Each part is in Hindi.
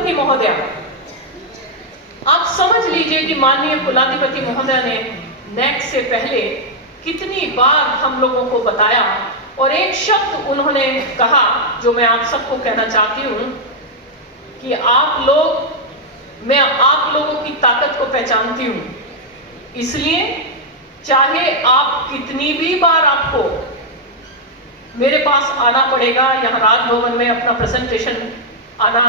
कुलाधिपति महोदया, आप समझ लीजिए कि माननीय कुलाधिपति महोदय ने नेक्स्ट से पहले कितनी बार हम लोगों को बताया, और एक शब्द उन्होंने कहा जो मैं आप सबको कहना चाहती हूं कि मैं आप लोगों की ताकत को पहचानती हूं, इसलिए चाहे आप कितनी भी बार आपको मेरे पास आना पड़ेगा, यहाँ राजभवन में अपना प्रेजेंटेशन आना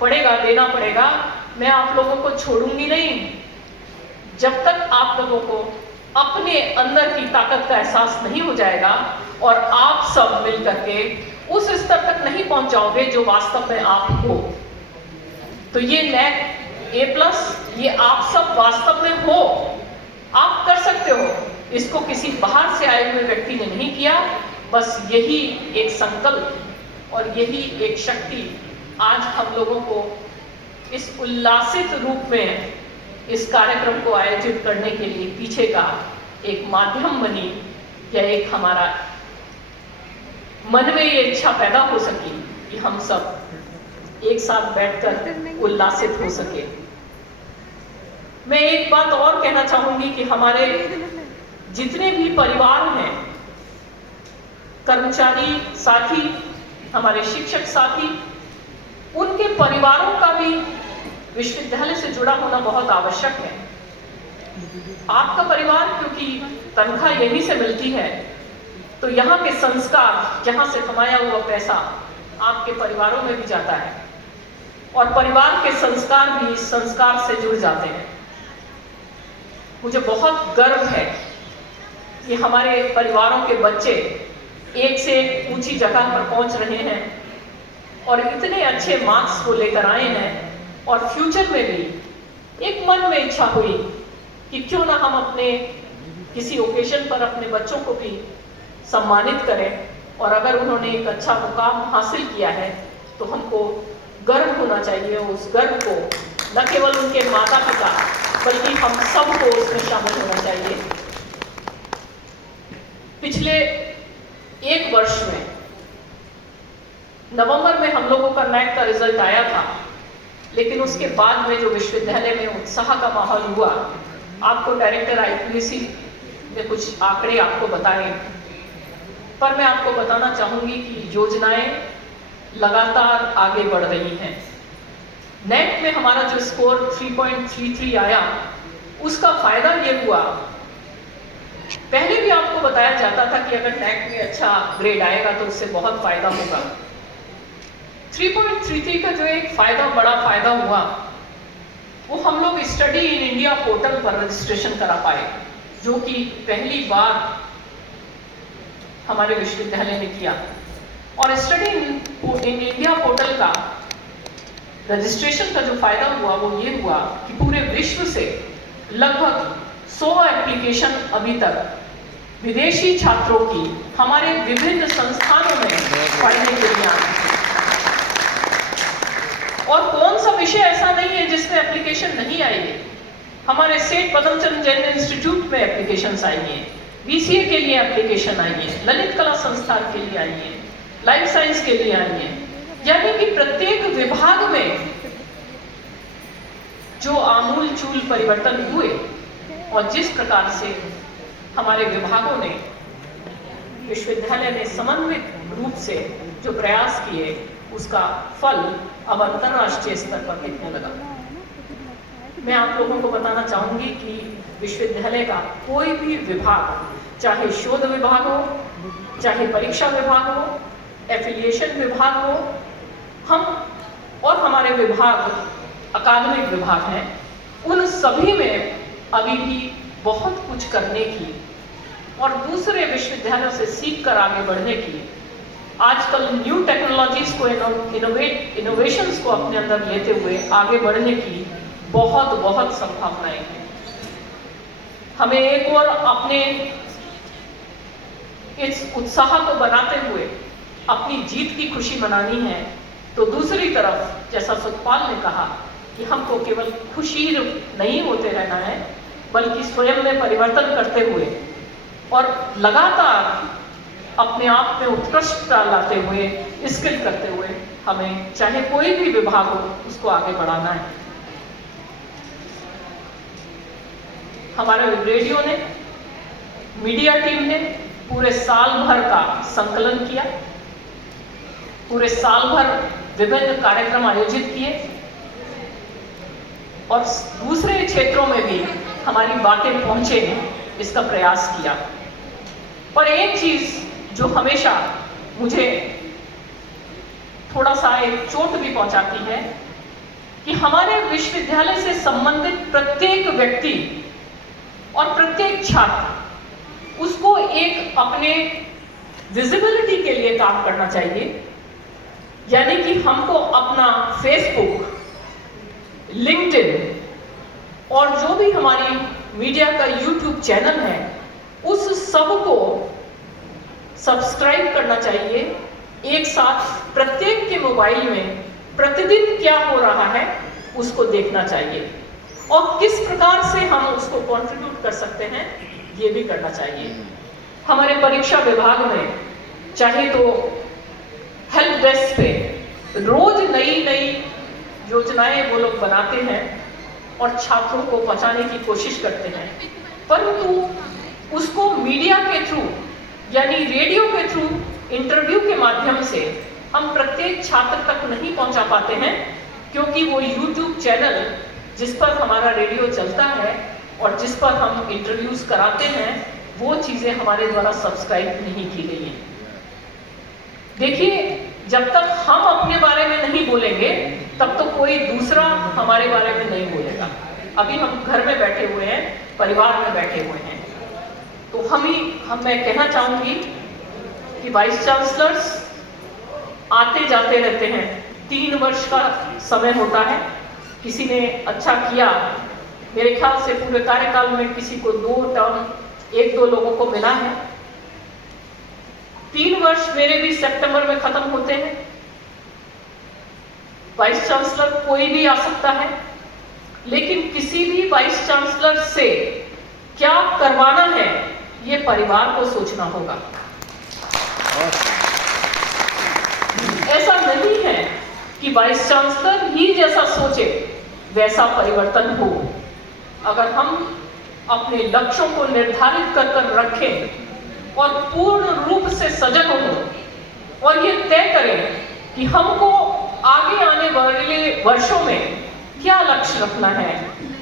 पड़ेगा, देना पड़ेगा, मैं आप लोगों को छोड़ूंगी नहीं जब तक आप लोगों को अपने अंदर की ताकत का एहसास नहीं हो जाएगा और आप सब मिलकर के उस स्तर तक नहीं पहुंच जाओगे जो वास्तव में आप हो। तो ये NAC A+, ये आप सब वास्तव में हो, आप कर सकते हो। इसको किसी बाहर से आए हुए व्यक्ति ने नहीं किया, बस यही एक संकल्प और यही एक शक्ति आज हम लोगों को इस उल्लासित रूप में इस कार्यक्रम को आयोजित करने के लिए पीछे का एक माध्यम बनी, या एक हमारा मन में ये इच्छा पैदा हो सकी कि हम सब एक साथ बैठकर उल्लासित हो सके। मैं एक बात और कहना चाहूंगी कि हमारे जितने भी परिवार हैं, कर्मचारी साथी, हमारे शिक्षक साथी, उनके परिवारों का भी विश्वविद्यालय से जुड़ा होना बहुत आवश्यक है। आपका परिवार, क्योंकि तनख्वाह यहीं से मिलती है, तो यहाँ के संस्कार, जहाँ से कमाया हुआ पैसा आपके परिवारों में भी जाता है, और परिवार के संस्कार भी इस संस्कार से जुड़ जाते हैं। मुझे बहुत गर्व है कि हमारे परिवारों के बच्चे एक से एक ऊंची जगह पर पहुंच रहे हैं और इतने अच्छे मार्क्स को लेकर आए हैं, और फ्यूचर में भी एक मन में इच्छा हुई कि क्यों ना हम अपने किसी ओकेजन पर अपने बच्चों को भी सम्मानित करें, और अगर उन्होंने एक अच्छा मुकाम हासिल किया है तो हमको गर्व होना चाहिए। उस गर्व को न केवल उनके माता पिता बल्कि हम सबको उसमें शामिल होना चाहिए। पिछले एक वर्ष में नवंबर में हम लोगों का NAC का रिजल्ट आया था, लेकिन उसके बाद में जो विश्वविद्यालय में उत्साह का माहौल हुआ, आपको डायरेक्टर IPSC ने कुछ आंकड़े आपको बताए, पर मैं आपको बताना चाहूंगी कि योजनाएं लगातार आगे बढ़ रही हैं। NAC में हमारा जो स्कोर 3.33 आया, उसका फायदा ये हुआ, पहले भी आपको बताया जाता था कि अगर NAC में अच्छा ग्रेड आएगा तो उससे बहुत फायदा होगा। 3.33 का जो एक बड़ा फायदा हुआ, वो हम लोग स्टडी इन इंडिया पोर्टल पर रजिस्ट्रेशन करा पाए, जो कि पहली बार हमारे विश्वविद्यालय ने किया। और स्टडी इन इंडिया पोर्टल का रजिस्ट्रेशन का जो फायदा हुआ वो ये हुआ कि पूरे विश्व से लगभग 100 एप्लीकेशन अभी तक विदेशी छात्रों की हमारे विभिन्न संस्थानों में पढ़ने के लिए आई है। और कौन सा विषय ऐसा नहीं है जिसमें एप्लीकेशन नहीं आई है। हमारे सेठ पद्मचंद जैन इंस्टीट्यूट में एप्लीकेशंस आई हैं, BCA के लिए एप्लीकेशन आई है, ललित कला संस्थान के लिए आई है, लाइफ साइंस के लिए आई है। यानी कि प्रत्येक विभाग में जो आमूल चूल परिवर्तन हुए और जिस प्रकार से हमारे विभागों ने, विश्वविद्यालय ने समन्वित रूप से जो प्रयास किए, उसका फल अब अंतरराष्ट्रीय स्तर पर दिखने लगा। मैं आप लोगों को बताना चाहूंगी कि विश्वविद्यालय का कोई भी विभाग, चाहे शोध विभाग हो, चाहे परीक्षा विभाग हो, एफिलिएशन विभाग हो, हम और हमारे विभाग अकादमिक विभाग हैं, उन सभी में अभी भी बहुत कुछ करने की और दूसरे विश्वविद्यालयों से सीख कर आगे बढ़ने की, आजकल न्यू टेक्नोलॉजीज को, इनोवेशंस को अपने अंदर लेते हुए आगे बढ़ने की बहुत बहुत संभावनाएं हैं। हमें एक और अपने इस उत्साह को बनाते हुए अपनी जीत की खुशी मनानी है, तो दूसरी तरफ जैसा सुखपाल ने कहा कि हमको केवल खुशी नहीं होते रहना है, बल्कि स्वयं में परिवर्तन करते हुए और लगातार अपने आप में उत्कृष्टता लाते हुए, स्किल करते हुए हमें चाहे कोई भी विभाग हो उसको आगे बढ़ाना है। हमारे रेडियो ने, मीडिया टीम ने पूरे साल भर का संकलन किया, पूरे साल भर विभिन्न कार्यक्रम आयोजित किए और दूसरे क्षेत्रों में भी हमारी बातें पहुंचे, इसका प्रयास किया। पर एक चीज जो हमेशा मुझे थोड़ा सा एक चोट भी पहुंचाती है कि हमारे विश्वविद्यालय से संबंधित प्रत्येक व्यक्ति और प्रत्येक छात्र उसको एक अपने विजिबिलिटी के लिए काम करना चाहिए। यानी कि हमको अपना फेसबुक, लिंक्डइन और जो भी हमारी मीडिया का यूट्यूब चैनल है उस सब को सब्सक्राइब करना चाहिए। एक साथ प्रत्येक के मोबाइल में प्रतिदिन क्या हो रहा है उसको देखना चाहिए और किस प्रकार से हम उसको कंट्रीब्यूट कर सकते हैं ये भी करना चाहिए। हमारे परीक्षा विभाग में चाहे तो हेल्प डेस्क पे रोज नई नई योजनाएं वो लोग बनाते हैं और छात्रों को पहुंचाने की कोशिश करते हैं, परंतु उसको मीडिया के थ्रू यानी रेडियो के थ्रू इंटरव्यू के माध्यम से हम प्रत्येक छात्र तक नहीं पहुंचा पाते हैं, क्योंकि वो यूट्यूब चैनल जिस पर हमारा रेडियो चलता है और जिस पर हम इंटरव्यूज कराते हैं वो चीजें हमारे द्वारा सब्सक्राइब नहीं की गई हैं। देखिए, जब तक हम अपने बारे में नहीं बोलेंगे तब तो कोई दूसरा हमारे बारे में नहीं बोलेगा। अभी हम घर में बैठे हुए हैं, परिवार में बैठे हुए हैं, तो मैं कहना चाहूंगी कि वाइस चांसलर्स आते जाते रहते हैं। 3 वर्ष का समय होता है। किसी ने अच्छा किया, मेरे ख्याल से पूरे कार्यकाल में किसी को 2 टर्म 1-2 लोगों को मिला है। 3 वर्ष मेरे भी सितंबर में खत्म होते हैं। वाइस चांसलर कोई भी आ सकता है, लेकिन किसी भी वाइस चांसलर से क्या करवाना है ये परिवार को सोचना होगा। ऐसा नहीं है कि वाइस चांसलर ही जैसा सोचे वैसा परिवर्तन हो। अगर हम अपने लक्ष्यों को निर्धारित कर रखें और पूर्ण रूप से सजग हों और ये तय करें कि हमको आगे आने वाले वर्षों में क्या लक्ष्य रखना है,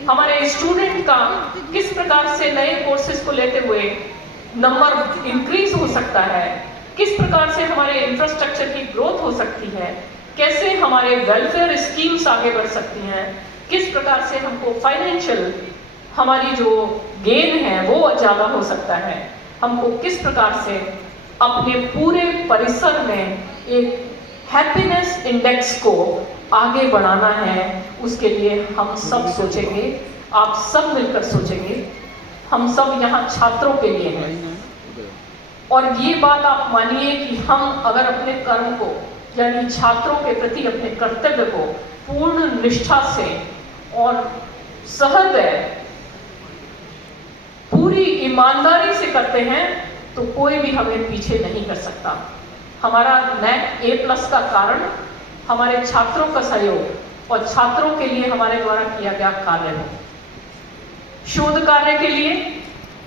हमारे स्टूडेंट का किस प्रकार से नए कोर्सेज को लेते हुए नंबर इंक्रीज हो सकता है, किस प्रकार से हमारे इंफ्रास्ट्रक्चर की ग्रोथ हो सकती है, कैसे हमारे वेलफेयर स्कीम्स आगे बढ़ सकती हैं, किस प्रकार से हमको फाइनेंशियल हमारी जो गेन है वो ज़्यादा हो सकता है, हमको किस प्रकार से अपने पूरे परिसर में एक हैप्पीनेस इंडेक्स को आगे बढ़ाना है, उसके लिए हम सब सोचेंगे, आप सब मिलकर सोचेंगे। हम सब यहाँ छात्रों के लिए हैं और ये बात आप मानिए कि हम अगर अपने कर्म को यानी छात्रों के प्रति अपने कर्तव्य को पूर्ण निष्ठा से और सहृदय पूरी ईमानदारी से करते हैं तो कोई भी हमें पीछे नहीं कर सकता। हमारा NAC A+ का कारण हमारे छात्रों का सहयोग और छात्रों के लिए हमारे द्वारा किया गया कार्य है। शोध कार्य के लिए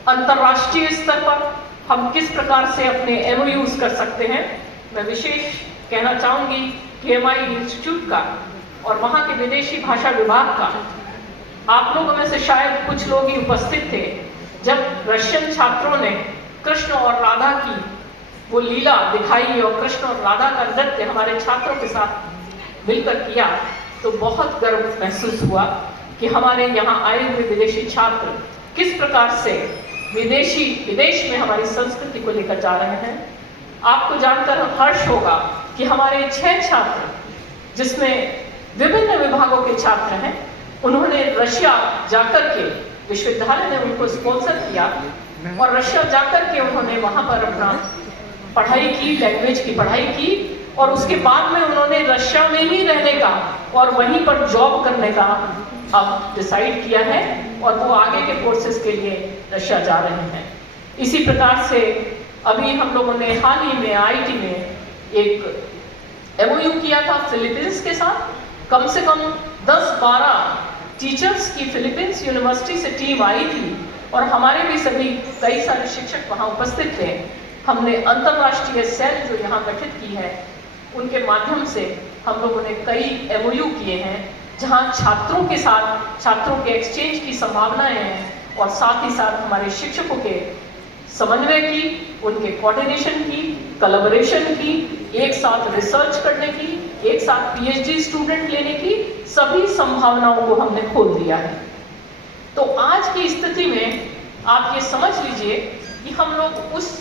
अंतर्राष्ट्रीय स्तर पर हम किस प्रकार से अपने MOUs कर सकते हैं, मैं विशेष कहना चाहूंगी KMI इंस्टीट्यूट का और वहाँ के विदेशी भाषा विभाग का। आप लोगों में से शायद कुछ लोग ही उपस्थित थे जब रशियन छात्रों ने कृष्ण और राधा की वो लीला दिखाई और कृष्ण और राधा का नृत्य हमारे छात्रों के साथ मिलकर किया, तो बहुत गर्व महसूस हुआ कि हमारे यहाँ आए हुए विदेशी छात्र किस प्रकार से विदेश में हमारी संस्कृति को लेकर जा रहे हैं। आपको जानकर हर्ष होगा कि हमारे 6 छात्र, जिसमें विभिन्न विभागों के छात्र हैं, उन्होंने रशिया जाकर के, विश्वविद्यालय ने उनको स्पॉन्सर किया और रशिया जाकर के उन्होंने वहाँ पर अपना पढ़ाई की, लैंग्वेज की पढ़ाई की और उसके बाद में उन्होंने रशिया में ही रहने का और वहीं पर जॉब करने का अब डिसाइड किया है और वो आगे के कोर्सेज के लिए रशिया जा रहे हैं। इसी प्रकार से अभी हम लोगों ने हाल ही में IIT में एक एमओयू किया था फिलीपींस के साथ। कम से कम 10-12 टीचर्स की फिलीपींस यूनिवर्सिटी से टीम आई थी और हमारे भी सभी कई सारे शिक्षक वहाँ उपस्थित थे। हमने अंतर्राष्ट्रीय सेल जो यहाँ गठित की है उनके माध्यम से हम लोगों ने कई एमओयू किए हैं, जहाँ छात्रों के साथ छात्रों के एक्सचेंज की संभावनाएं हैं और साथ ही साथ हमारे शिक्षकों के समन्वय की, उनके कोऑर्डिनेशन की, कोलैबोरेशन की, एक साथ रिसर्च करने की, एक साथ पीएचडी स्टूडेंट लेने की सभी संभावनाओं को हमने खोल दिया है। तो आज की स्थिति में आप ये समझ लीजिए कि हम लोग उस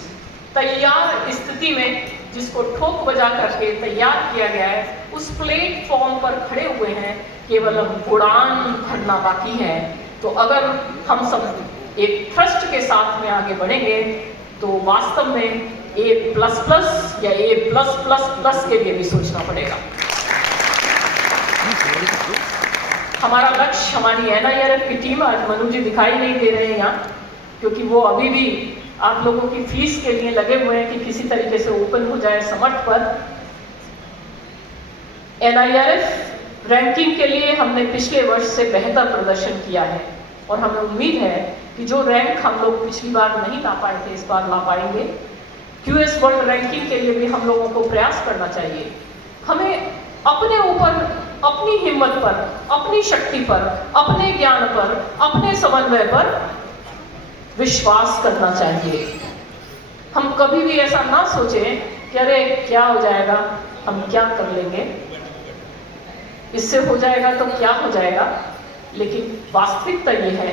तैयार स्थिति में जिसको ठोक बजा करके तैयार किया गया है उस प्लेटफॉर्म पर खड़े हुए हैं, केवल उड़ान भरना बाकी है। तो अगर हम सब एक ट्रस्ट के साथ में आगे बढ़ेंगे तो वास्तव में A++ या A+++ के लिए भी सोचना पड़ेगा। हमारा लक्ष्य, हमारी NIRF की टीम, आज मनु जी दिखाई नहीं दे रहे हैं यहाँ क्योंकि वो अभी भी आप लोगों की फीस के लिए लगे हुए हैं कि किसी तरीके से ओपन हो जाए समर्थ पर। NIRF रैंकिंग के लिए हमने पिछले वर्ष से बेहतर प्रदर्शन किया है और हमें उम्मीद है कि जो रैंक हम लोग पिछली बार नहीं ला पाए थे इस बार ला पाएंगे। QS वर्ल्ड रैंकिंग के लिए भी हम लोगों को प्रयास करना चाहिए। हमें अपने ऊपर, अपनी हिम्मत पर, अपनी शक्ति पर, अपने ज्ञान पर, अपने समन्वय पर विश्वास करना चाहिए। हम कभी भी ऐसा ना सोचें कि अरे क्या हो जाएगा, हम क्या कर लेंगे, इससे हो जाएगा तो क्या हो जाएगा। लेकिन वास्तविकता ये है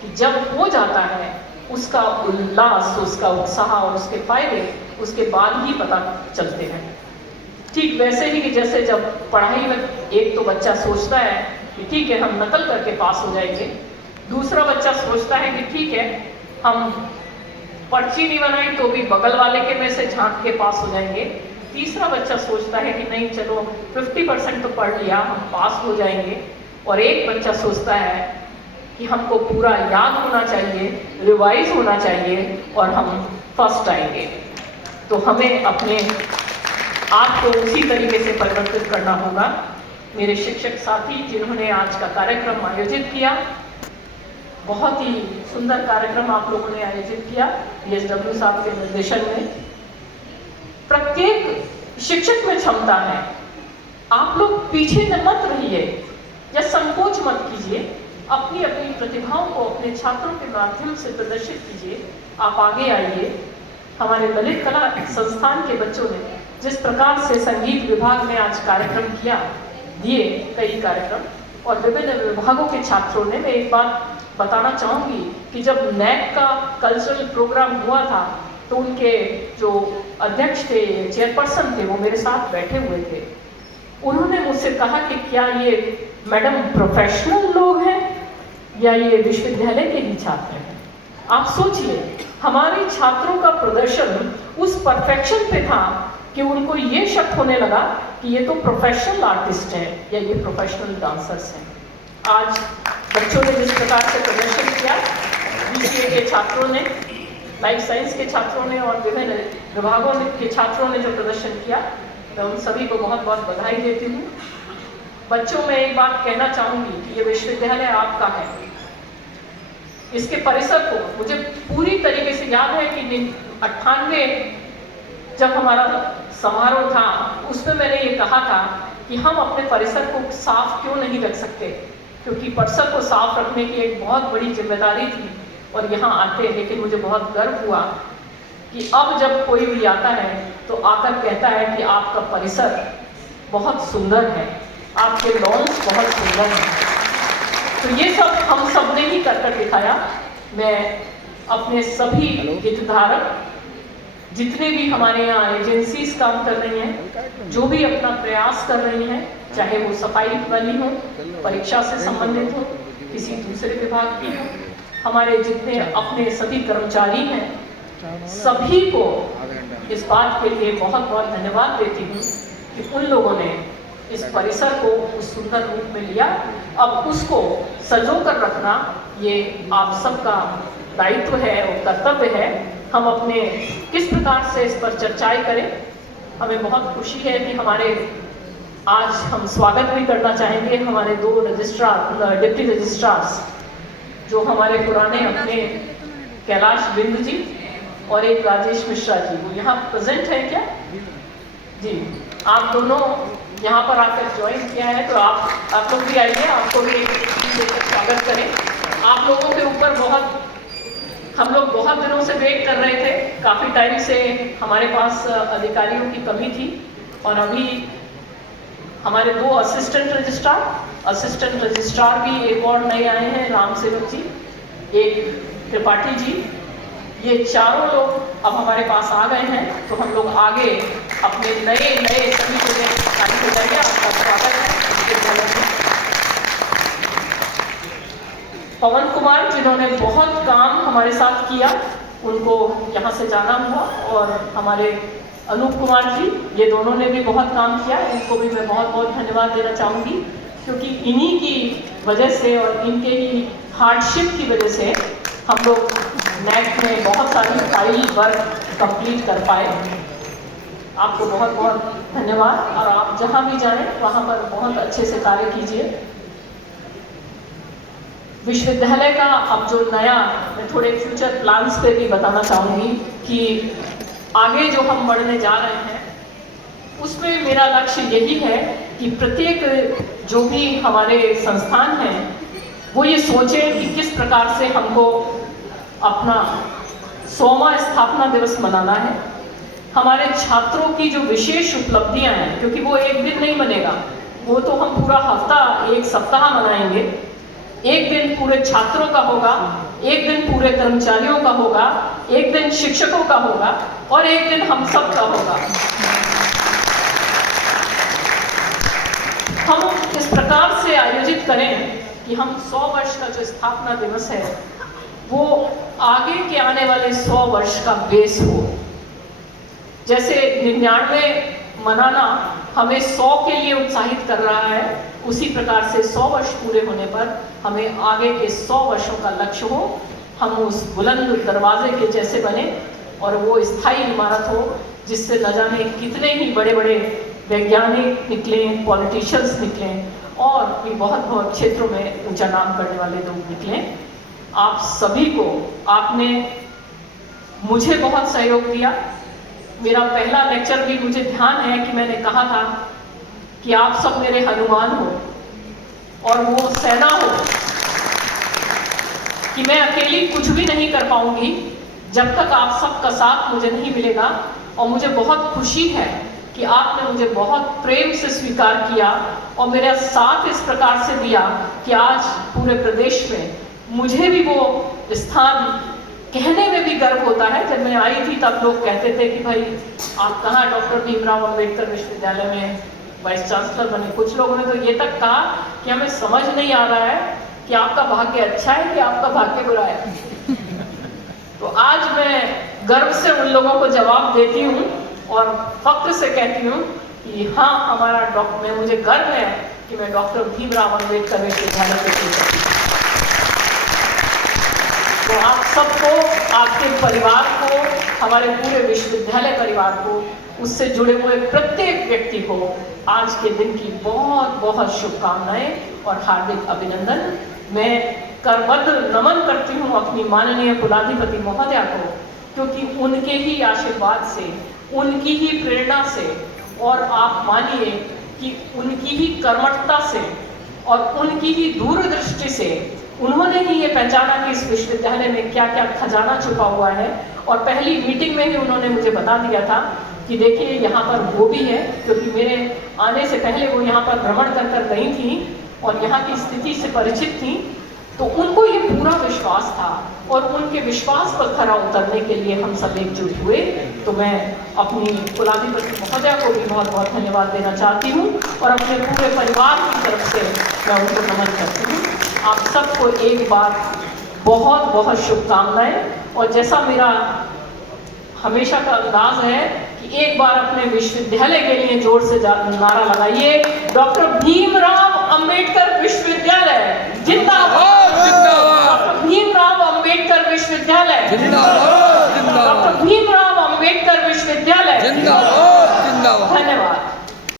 कि जब हो जाता है उसका उल्लास, उसका उत्साह और उसके फायदे उसके बाद ही पता चलते हैं। ठीक वैसे ही कि जैसे जब पढ़ाई में एक तो बच्चा सोचता है कि ठीक है हम नकल करके पास हो जाएंगे, दूसरा बच्चा सोचता है कि ठीक है हम पर्ची नहीं बनाई तो भी बगल वाले के में से झांक के पास हो जाएंगे, तीसरा बच्चा सोचता है कि नहीं चलो 50% तो पढ़ लिया हम पास हो जाएंगे, और एक बच्चा सोचता है कि हमको पूरा याद होना चाहिए, रिवाइज होना चाहिए और हम फर्स्ट आएंगे। तो हमें अपने आप को उसी तरीके से परिवर्तित करना होगा। मेरे शिक्षक साथी जिन्होंने आज का कार्यक्रम आयोजित किया, बहुत ही सुंदर कार्यक्रम आप लोगों ने आयोजित किया BSW साहब के निर्देशन में। प्रत्येक शिक्षक में क्षमता है, आप लोग पीछे न मत रहिए या संकोच मत कीजिए, अपनी अपनी प्रतिभाओं को अपने छात्रों के माध्यम से प्रदर्शित कीजिए, आप आगे आइए। हमारे ललित कला संस्थान के बच्चों ने जिस प्रकार से संगीत विभाग में आज कार्यक्रम किया, दिए कई कार्यक्रम, और विभिन्न विभागों के छात्रों ने, मैं एक बात बताना चाहूँगी कि जब NAAC का कल्चरल प्रोग्राम हुआ था तो उनके जो अध्यक्ष थे, चेयरपर्सन थे, वो मेरे साथ बैठे हुए थे। उन्होंने मुझसे कहा कि क्या ये मैडम प्रोफेशनल लोग हैं या ये विश्वविद्यालय के ही छात्र हैं। आप सोचिए, हमारे छात्रों का प्रदर्शन उस परफेक्शन पे था कि उनको ये शक होने लगा कि ये तो प्रोफेशनल आर्टिस्ट हैं या ये प्रोफेशनल डांसर्स हैं। आज बच्चों ने जिस प्रकार से प्रदर्शन किया, BCA के छात्रों ने, लाइफ साइंस के छात्रों ने और विभिन्न विभागों के छात्रों ने जो प्रदर्शन किया, मैं उन सभी को बहुत बहुत बधाई देती हूँ। बच्चों में एक बात कहना चाहूँगी कि ये विश्वविद्यालय आपका है। इसके परिसर को मुझे पूरी तरीके से याद है कि 98 जब हमारा समारोह था उसमें मैंने ये कहा था कि हम अपने परिसर को साफ क्यों नहीं रख सकते, क्योंकि परिसर को साफ रखने की एक बहुत बड़ी जिम्मेदारी थी और यहाँ आते। लेकिन मुझे बहुत गर्व हुआ कि अब जब कोई भी आता है तो आकर कहता है कि आपका परिसर बहुत सुंदर है, आपके लॉन्स बहुत सुंदर हैं। तो ये सब हम सब ने ही कर दिखाया। मैं अपने सभी हितधारक, जितने भी हमारे यहाँ एजेंसीज काम कर रही हैं, जो भी अपना प्रयास कर रही हैं, चाहे वो सफाई वाली हो, परीक्षा से संबंधित हो, किसी दूसरे विभाग की हो, हमारे जितने अपने सभी कर्मचारी हैं, सभी को इस बात के लिए बहुत बहुत धन्यवाद देती हूँ कि उन लोगों ने इस परिसर को उस सुंदर रूप में लिया। अब उसको संजो कर रखना ये आप सबका दायित्व है और कर्तव्य है। हम अपने किस प्रकार से इस पर चर्चाएं करें, हमें बहुत खुशी है कि हमारे आज हम स्वागत भी करना चाहेंगे हमारे 2 रजिस्ट्रार, डिप्टी रजिस्ट्रार्स, जो हमारे पुराने अपने कैलाश बिंद जी और एक राजेश मिश्रा जी, वो यहाँ प्रेजेंट है क्या? जी, आप दोनों यहाँ पर आकर ज्वाइन किया है, तो आप लोग भी आइए, आपको भी एक स्वागत करें। आप लोगों के ऊपर हम लोग बहुत दिनों से वेट कर रहे थे, काफ़ी टाइम से हमारे पास अधिकारियों की कमी थी, और अभी हमारे 2 असिस्टेंट रजिस्ट्रार भी एक और नए आए हैं, राम सेवक जी, एक त्रिपाठी जी, ये चारों लोग अब हमारे पास आ गए हैं। तो हम लोग आगे अपने नए सभी जगह कार्य हो जाएंगे। आपका स्वागत है। पवन कुमार, जिन्होंने बहुत काम हमारे साथ किया, उनको यहाँ से जाना हुआ, और हमारे अनूप कुमार जी, ये दोनों ने भी बहुत काम किया, इनको भी मैं बहुत बहुत धन्यवाद देना चाहूँगी, क्योंकि इन्हीं की वजह से और इनके ही हार्डशिप की वजह से हम लोग नेक्स्ट में बहुत सारी फाइल वर्क कंप्लीट कर पाए। आपको बहुत बहुत धन्यवाद, और आप जहाँ भी जाएं वहाँ पर बहुत अच्छे से कार्य कीजिए। विश्वविद्यालय का अब जो नया, मैं थोड़े फ्यूचर प्लान्स पे भी बताना चाहूँगी कि आगे जो हम बढ़ने जा रहे हैं, उसमें मेरा लक्ष्य यही है कि प्रत्येक जो भी हमारे संस्थान हैं, वो ये सोचें कि किस प्रकार से हमको अपना 100वां स्थापना दिवस मनाना है। हमारे छात्रों की जो विशेष उपलब्धियां हैं, क्योंकि वो एक दिन नहीं बनेगा, वो तो हम पूरा हफ्ता, एक सप्ताह मनाएंगे। एक दिन पूरे छात्रों का होगा, एक दिन पूरे कर्मचारियों का होगा, एक दिन शिक्षकों का होगा, और एक दिन हम सब का होगा। हम इस प्रकार से आयोजित करें कि हम 100 वर्ष का जो स्थापना दिवस है, वो आगे के आने वाले 100 वर्ष का बेस हो। जैसे 99 मनाना हमें 100 के लिए उत्साहित कर रहा है, उसी प्रकार से 100 वर्ष पूरे होने पर हमें आगे के 100 वर्षों का लक्ष्य हो। हम उस बुलंद दरवाजे के जैसे बने, और वो स्थायी इमारत हो, जिससे न जाने कितने ही बड़े बड़े वैज्ञानिक निकले, पॉलिटिशियंस निकले, और भी बहुत बहुत क्षेत्रों में ऊंचा नाम करने वाले लोग निकले। आप सभी को, आपने मुझे बहुत सहयोग दिया। मेरा पहला लेक्चर भी मुझे ध्यान है कि मैंने कहा था कि आप सब मेरे हनुमान हो, और वो सेना हो, कि मैं अकेली कुछ भी नहीं कर पाऊंगी जब तक आप सबका साथ मुझे नहीं मिलेगा। और मुझे बहुत खुशी है कि आपने मुझे बहुत प्रेम से स्वीकार किया, और मेरा साथ इस प्रकार से दिया कि आज पूरे प्रदेश में मुझे भी वो स्थान कहने में भी गर्व होता है। जब मैं आई थी तब लोग कहते थे कि भाई आप कहाँ डॉक्टर भीमराव अंबेडकर विश्वविद्यालय में वाइस चांसलर बने। कुछ लोगों ने तो ये तक कहा कि हमें समझ नहीं आ रहा है कि आपका भाग्य अच्छा है कि आपका भाग्य बुरा है। तो आज मैं गर्व से उन लोगों को जवाब देती हूँ, और फख्र से कहती हूँ कि हाँ, हमारा मुझे गर्व है कि मैं डॉक्टर भीमराव अंबेडकर विश्वविद्यालय से छात्र। तो आप सबको, आपके परिवार को, हमारे पूरे विश्वविद्यालय परिवार को, उससे जुड़े हुए प्रत्येक व्यक्ति को आज के दिन की बहुत बहुत शुभकामनाएं और हार्दिक अभिनंदन। मैं करबद्ध नमन करती हूँ अपनी माननीय कुलाधिपति महोदया को, क्योंकि उनके ही आशीर्वाद से, उनकी ही प्रेरणा से, और आप मानिए कि उनकी ही कर्मठता से और उनकी ही दूरदृष्टि से उन्होंने ही ये पहचाना कि इस विश्वविद्यालय में क्या क्या खजाना छुपा हुआ है। और पहली मीटिंग में ही उन्होंने मुझे बता दिया था कि देखिए यहाँ पर वो भी है, क्योंकि मेरे आने से पहले वो यहाँ पर भ्रमण कर कर गई थी और यहाँ की स्थिति से परिचित थी। तो उनको ये पूरा विश्वास था, और उनके विश्वास पर खरा उतरने के लिए हम सब एकजुट हुए। तो मैं अपनी कुलाधिपति महोदया को भी बहुत बहुत धन्यवाद देना चाहती हूँ, और अपने पूरे परिवार की तरफ से मैं उनको नमन करती हूँ। आप सबको एक बार बहुत बहुत शुभकामनाएं। और जैसा मेरा हमेशा का अंदाज है कि एक बार अपने विश्वविद्यालय के लिए जोर से नारा लगाइए, डॉक्टर भीमराव अंबेडकर विश्वविद्यालय जिंदाबाद, डॉक्टर भीमराव अंबेडकर विश्वविद्यालय जिंदाबाद, डॉक्टर भीमराव अंबेडकर विश्वविद्यालय जिंदाबाद।